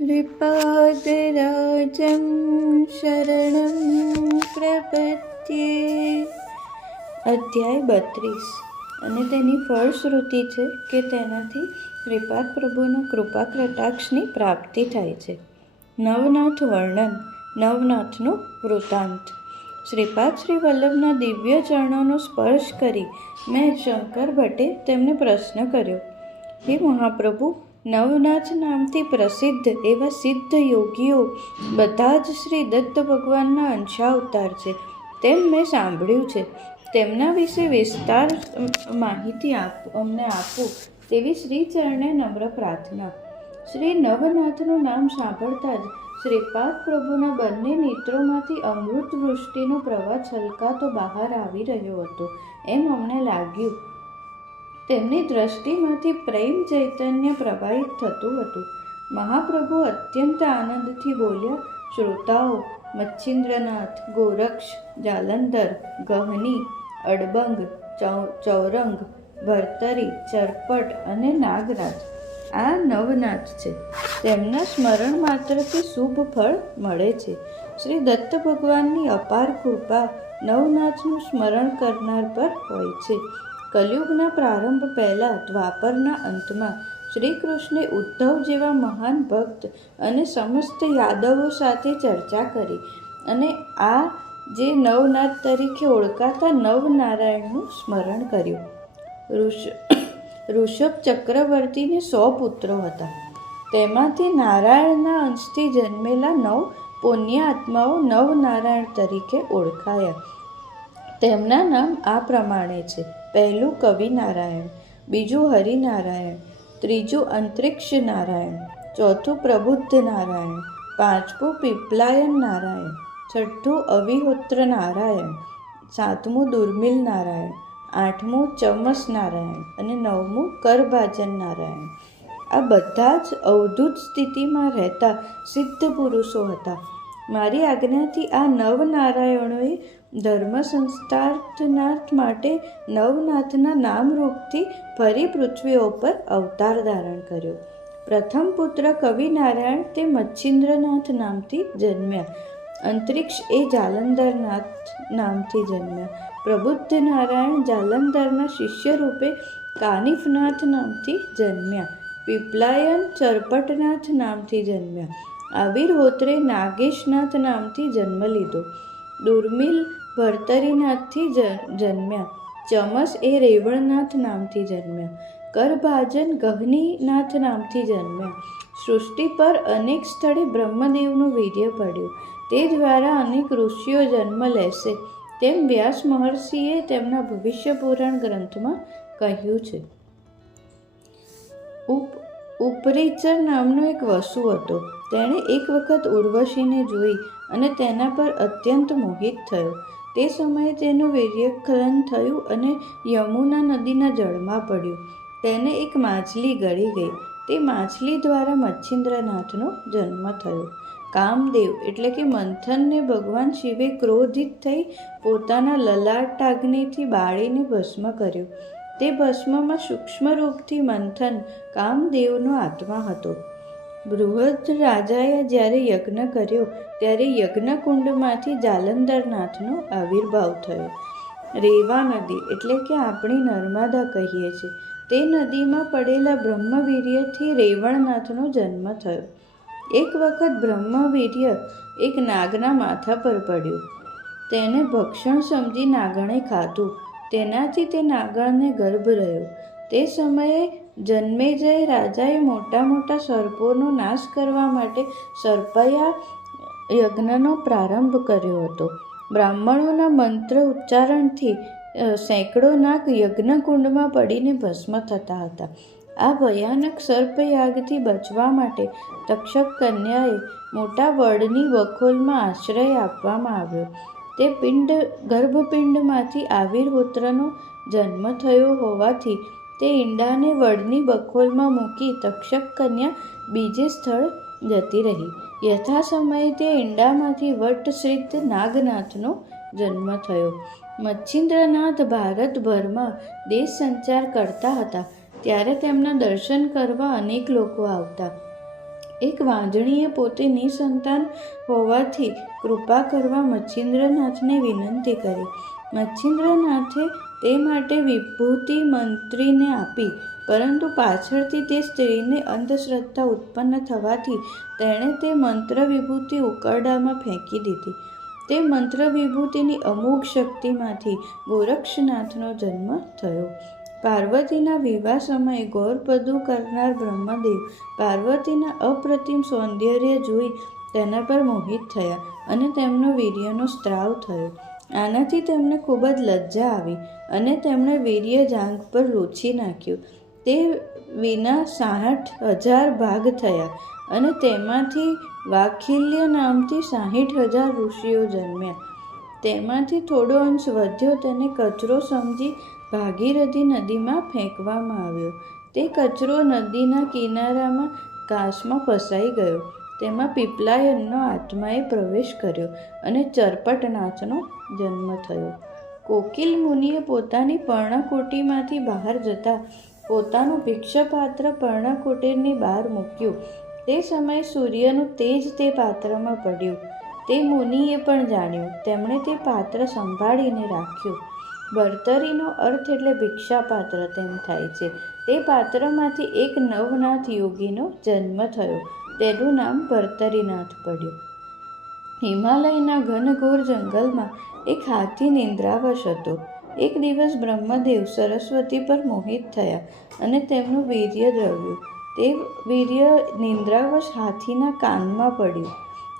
श्रीपादराजं शरणं प्रपद्ये અધ્યાય બત્રીસ અને તેની ફળશ્રુતિ છે કે તેનાથી શ્રીપાદ પ્રભુના કૃપા કટાક્ષની પ્રાપ્તિ થાય છે નવનાથ વર્ણન નવનાથનું વૃતાંત શ્રીપાદ શ્રી વલ્લભના દિવ્ય ચરણોનો સ્પર્શ કરી મેં શંકર ભટ્ટે તેમને પ્રશ્ન કર્યો હે મહાપ્રભુ નવનાથ નામથી પ્રસિદ્ધ એવા સિદ્ધ યોગીઓ બધા જ શ્રી દત્ત ભગવાનના અંશાવતાર છે. તેમ મેં સાંભળ્યું છે. તેમના વિશે વિસ્તાર માહિતી આપ, અમને આપો તેવી શ્રીચરણે નમ્ર પ્રાર્થના. શ્રી નવનાથનું નામ સાંભળતા જ શ્રીપાદ પ્રભુના બંને નેત્રોમાંથી અમૃત વૃષ્ટિનો પ્રવાહ છલકાતો બહાર આવી રહ્યો હતો. એમ અમને લાગ્યું. તેમની દ્રષ્ટિમાંથી પ્રેમ ચૈતન્ય પ્રવાહિત થતું હતું. મહાપ્રભુ અત્યંત આનંદથી બોલ્યા, શ્રોતાઓ, મચ્છિન્દ્રનાથ, ગોરક્ષ, જાલંધર, ગહની, અડબંગ ચૌરંગ, ભરતરી, ચરપટ અને નાગરાજ, આ નવનાથ છે. તેમના સ્મરણ માત્રથી શુભ ફળ મળે છે. શ્રી દત્ત ભગવાનની અપાર કૃપા નવનાથનું સ્મરણ કરનાર પર હોય છે. કલયુગના પ્રારંભ પહેલાં દ્વાપરના અંતમાં શ્રી કૃષ્ણે ઉદ્ધવ જેવા મહાન ભક્ત અને સમસ્ત યાદવો સાથે ચર્ચા કરી અને આ જે નવનાથ તરીકે ઓળખાતા નવનારાયણનું સ્મરણ કર્યું. ઋષ, ઋષભ ચક્રવર્તીને સો પુત્રો હતા. તેમાંથી નારાયણના અંશથી જન્મેલા નવ પુણ્ય આત્માઓ નવનારાયણ તરીકે ઓળખાયા. તેમના નામ આ પ્રમાણે છે. પહેલું કવિ નારાયણ, બીજું હરિનારાયણ, ત્રીજું અંતરિક્ષ નારાયણ, ચોથું પ્રબુદ્ધ નારાયણ, પાંચમું પીપલાયન નારાયણ, છઠ્ઠું અવિહોત્ર નારાયણ, સાતમું દુર્મિલ નારાયણ, આઠમું ચમસ નારાયણ અને નવમું કરભાજન નારાયણ. આ બધા જ અવધૂત સ્થિતિમાં રહેતા સિદ્ધ પુરુષો હતા. મારી આજ્ઞાથી આ નવ નારાયણોએ ધર્મ સંસ્થાર્થનાથ માટે નવનાથના નામરૂપથી ફરી પૃથ્વીઓ પર અવતાર ધારણ કર્યો. પ્રથમ પુત્ર કવિ નારાયણ તે મચ્છિન્દ્રનાથ નામથી જન્મ્યા. અંતરિક્ષ એ જાલંધરનાથ નામથી જન્મ્યા. પ્રબુદ્ધ નારાયણ જાલંધરના શિષ્ય રૂપે કાનિફનાથ નામથી જન્મ્યા. પીપલાયન ચરપટનાથ નામથી જન્મ્યા. આવિર્હોત્રે નાગેશનાથ નામથી જન્મ લીધો. દુર્મિલ ભરતરીનાથથી જન્મ્યા. ચમસ એ રેવણનાથ નામથી જન્મ્યા. કરભાજન ગહનીનાથ નામથી જન્મ્યા. સૃષ્ટિ પર અનેક સ્થળે બ્રહ્મદેવનું વીર્ય પડ્યું. તે દ્વારા અનેક ઋષિઓ જન્મ લેશે. તેમ વ્યાસ મહર્ષિએ તેમના ભવિષ્ય પુરાણ ગ્રંથમાં કહ્યું છે. ઉપ, ઉપરીચર નામનો એક વસુ હતો. તેણે એક વખત ઉર્વશીને જોઈ અને તેના પર અત્યંત મોહિત થયો. તે સમયે તેનું વીર્યખલન થયું અને યમુના નદીના જળમાં પડ્યું. તેને એક માછલી ગળી ગઈ. તે માછલી દ્વારા મચ્છિન્દ્રનાથનો જન્મ થયો. કામદેવ એટલે કે મંથનને ભગવાન શિવે ક્રોધિત થઈ પોતાના લલાટાગ્નિથી બાળીને ભસ્મ કર્યો. તે ભસ્મમાં સૂક્ષ્મ રૂપથી મંથન કામદેવનો આત્મા હતો. બૃહદ રાજાએ જ્યારે યજ્ઞ કર્યો, ત્યારે યજ્ઞકુંડમાંથી જાલંધરનાથનો આવિર્ભાવ થયો. રેવા નદી એટલે કે આપણે નર્મદા કહીએ છીએ, તે નદીમાં પડેલા બ્રહ્મવીર્યથી રેવણનાથનો જન્મ થયો. એક વખત બ્રહ્મવીર્ય એક નાગના માથા પર પડ્યું. તેને ભક્ષણ સમજી નાગણે ખાધું. તેનાથી તે નાગણને ગર્ભ રહ્યો. તે સમયે જન્મેજય રાજાએ મોટા મોટા સર્પોનો નાશ કરવા માટે સર્પયા યજ્ઞનો પ્રારંભ કર્યો હતો. બ્રાહ્મણોના મંત્ર ઉચ્ચારણથી સેંકડો નાગ યજ્ઞકુંડમાં પડીને ભસ્મ થતા હતા. આ ભયાનક સર્પયાગથી બચવા માટે તક્ષક કન્યાએ મોટા વડની વખોલમાં આશ્રય આપવામાં આવ્યો. તે પિંડ, ગર્ભપિંડમાંથી આવિર્હોત્રનો જન્મ થયો હોવાથી તે ઈંડાને વડની બખોલમાં મૂકી તક્ષક કન્યા બીજે સ્થળ જતી રહી. યથા સમયે તે ઈંડામાંથી વટશ્રીત નાગનાથનો જન્મ થયો. મચ્છિન્દ્રનાથ ભારતભરમાં દેશ સંચાર કરતા હતા. ત્યારે તેમના દર્શન કરવા અનેક લોકો આવતા. એક વાંજણીએ પોતે નિસંતાન હોવાથી કૃપા કરવા મચ્છિન્દ્રનાથને વિનંતી કરી. મચ્છિન્દ્રનાથે તે માટે વિભૂતિ મંત્રીને આપી, પરંતુ પાછળથી તે સ્ત્રીને અંધશ્રદ્ધા ઉત્પન્ન થવાથી તેણે તે મંત્ર વિભૂતિ ઉકરડામાં ફેંકી દીધી. તે મંત્ર વિભૂતિની અમુક શક્તિમાંથી ગોરક્ષનાથનો જન્મ થયો. પાર્વતીના વિવાહ સમયે ગૌરપદુ કરનાર બ્રહ્મદેવ પાર્વતીના અપ્રતિમ સૌંદર્ય જોઈ તેના પર મોહિત થયા અને તેમનો વીર્યનો સ્ત્રાવ થયો. આનાથી તેમને ખૂબ જ લજ્જા આવી અને તેમણે વીર્ય જાંઘ પર રોછી નાખ્યું. તે વિના સાઠ હજાર ભાગ થયા અને તેમાંથી વાખિલ્ય નામથી સાહીઠ હજાર ઋષિઓ જન્મ્યા. તેમાંથી થોડો અંશ વધ્યો તેને કચરો સમજી ભાગીરથી નદીમાં ફેંકવામાં આવ્યો. તે કચરો નદીના કિનારામાં કાશમાં ફસાઈ ગયો. તેમાં પીપલાયનનો આત્માએ પ્રવેશ કર્યો અને ચરપટ નાચનો જન્મ થયો. કોકિલ મુનિએ પોતાની પર્ણકુટીમાંથી બહાર જતા પોતાનું ભિક્ષપાત્ર પર્ણકુટીરની બહાર મૂક્યું. તે સમયે સૂર્યનું તેજ તે પાત્રમાં પડ્યું. તે મુનિએ પણ જાણ્યું. તેમણે તે પાત્ર સંભાળીને રાખ્યું. બર્તરીનો અર્થ એટલે ભિક્ષાપાત્ર તેમ થાય છે. તે પાત્રમાંથી એક નવનાથ યોગીનો જન્મ થયો. તેનું નામ ભરતરીનાથ પડ્યું. હિમાલયના ઘનઘોર જંગલમાં એક હાથી નિંદ્રાવશ હતો. એક દિવસ બ્રહ્મદેવ સરસ્વતી પર મોહિત થયા અને તેમનું વીર્ય દ્રવ્યું. તે વીર્ય નિંદ્રાવશ હાથીના કાનમાં પડ્યું.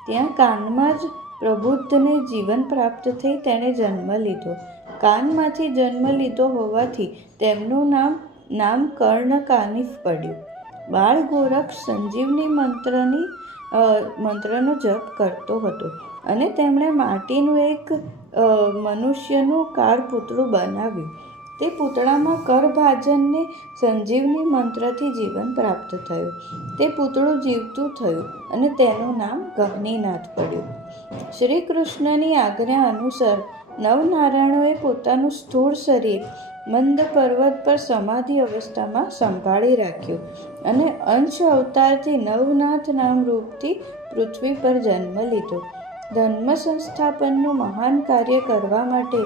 ત્યાં કાનમાં જ પ્રબુદ્ધને જીવન પ્રાપ્ત થઈ તેણે જન્મ લીધો. કાનમાંથી જન્મ લીધો હોવાથી તેમનું નામ નામ કર્ણકાનિફ પડ્યું. બાળ ગોરખ સંજીવની મંત્રની મંત્રનો જપ કરતો હતો અને તેમણે માટીનું એક મનુષ્યનું કાર પુતળું બનાવ્યું. તે પૂતળામાં કરભાજનને સંજીવની મંત્રથી જીવન પ્રાપ્ત થયું. તે પૂતળું જીવતું થયું અને તેનું નામ ગહનીનાથ પડ્યું. શ્રી કૃષ્ણની આજ્ઞા અનુસાર નવનારાયણોએ પોતાનું સ્થૂળ શરીર મંદ પર્વત પર સમાધિ અવસ્થામાં સંભાળી રાખ્યું અને અંશ અવતારથી નવનાથ નામ રૂપથી પૃથ્વી પર જન્મ લીધો. ધર્મ સંસ્થાપનનું મહાન કાર્ય કરવા માટે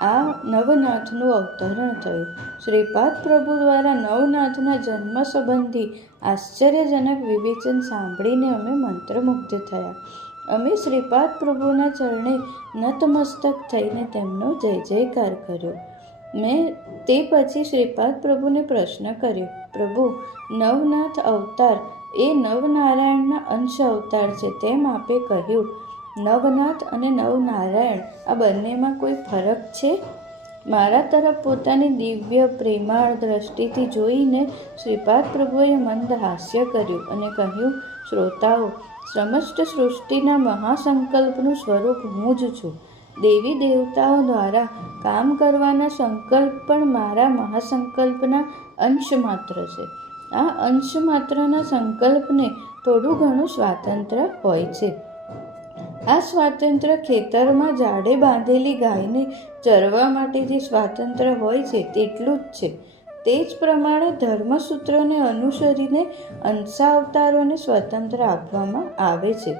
આ નવનાથનું અવતરણ થયું. શ્રીપાદ પ્રભુ દ્વારા નવનાથના જન્મ સંબંધી આશ્ચર્યજનક વિવેચન સાંભળીને અમે મંત્રમુગ્ધ થયા. અમે શ્રીપાદ પ્રભુના ચરણે નતમસ્તક થઈને તેમનો જય જયકાર કર્યો. મેં તે પછી શ્રીપાદ પ્રભુને પ્રશ્ન કર્યો, પ્રભુ, નવનાથ અવતાર એ નવનારાયણના અંશ અવતાર છે, તેમ આપે કહ્યું. નવનાથ અને નવનારાયણ આ બંનેમાં કોઈ ફરક છે મારા તરફ પોતાની દિવ્ય પ્રેમાળ દ્રષ્ટિથી જોઈને શ્રીપાદ પ્રભુએ મંદ હાસ્ય કર્યું અને કહ્યું, શ્રોતાઓ સમસ્ત સૃષ્ટિના મહાસંકલ્પનું સ્વરૂપ હું જ છું. દેવી દેવતાઓ દ્વારા કામ કરવાના સંકલ્પ પણ મારા મહાસંકલ્પના અંશ માત્ર છે. આ અંશ માત્રના સંકલ્પને થોડું ઘણું સ્વાતંત્ર્ય હોય છે. આ સ્વાતંત્ર્ય ખેતરમાં જાડે બાંધેલી ગાયને ચરવા માટે જે સ્વાતંત્ર્ય હોય છે, તેટલું જ છે. તે જ પ્રમાણે ધર્મસૂત્રોને અનુસરીને અંશાવતારોને સ્વતંત્ર આપવામાં આવે છે.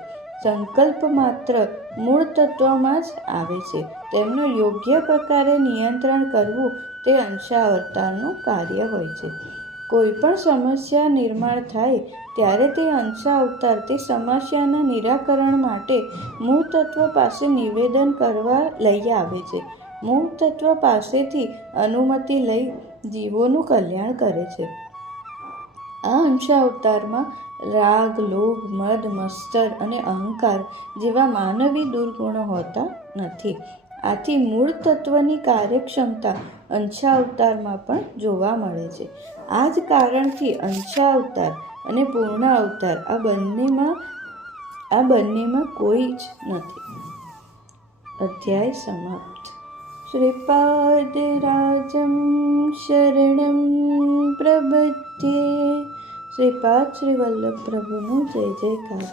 સંકલ્પ માત્ર મૂળ તત્વમાં જ આવે છે. તેમનું યોગ્ય પ્રકારે નિયંત્રણ કરવું તે અંશાવતારનું કાર્ય હોય છે. કોઈ પણ સમસ્યા નિર્માણ થાય ત્યારે તે અંશા અવતાર તે સમસ્યાના નિરાકરણ માટે મૂળ તત્વ પાસે નિવેદન કરવા લઈ આવે છે. મૂળ તત્વ પાસેથી અનુમતિ લઈ જીવોનું કલ્યાણ કરે છે. આ અંશા અવતારમાં રાગ, લોભ, મદ, મસ્તર અને અહંકાર જેવા માનવી દુર્ગુણો હોતા નથી. આથી મૂળ તત્વની કાર્યક્ષમતા અંશા અવતારમાં પણ જોવા મળે છે. આ જ કારણથી અંશા અવતાર અને પૂર્ણ અવતાર આ બંનેમાં આ બંનેમાં કોઈ જ નથી. અધ્યાય સમાપ્ત. શ્રીપાદરાજમ શરણમ પ્રબધ્યે શ્રીપાદ શ્રી વલ્લભ પ્રભુનો જય જયકાર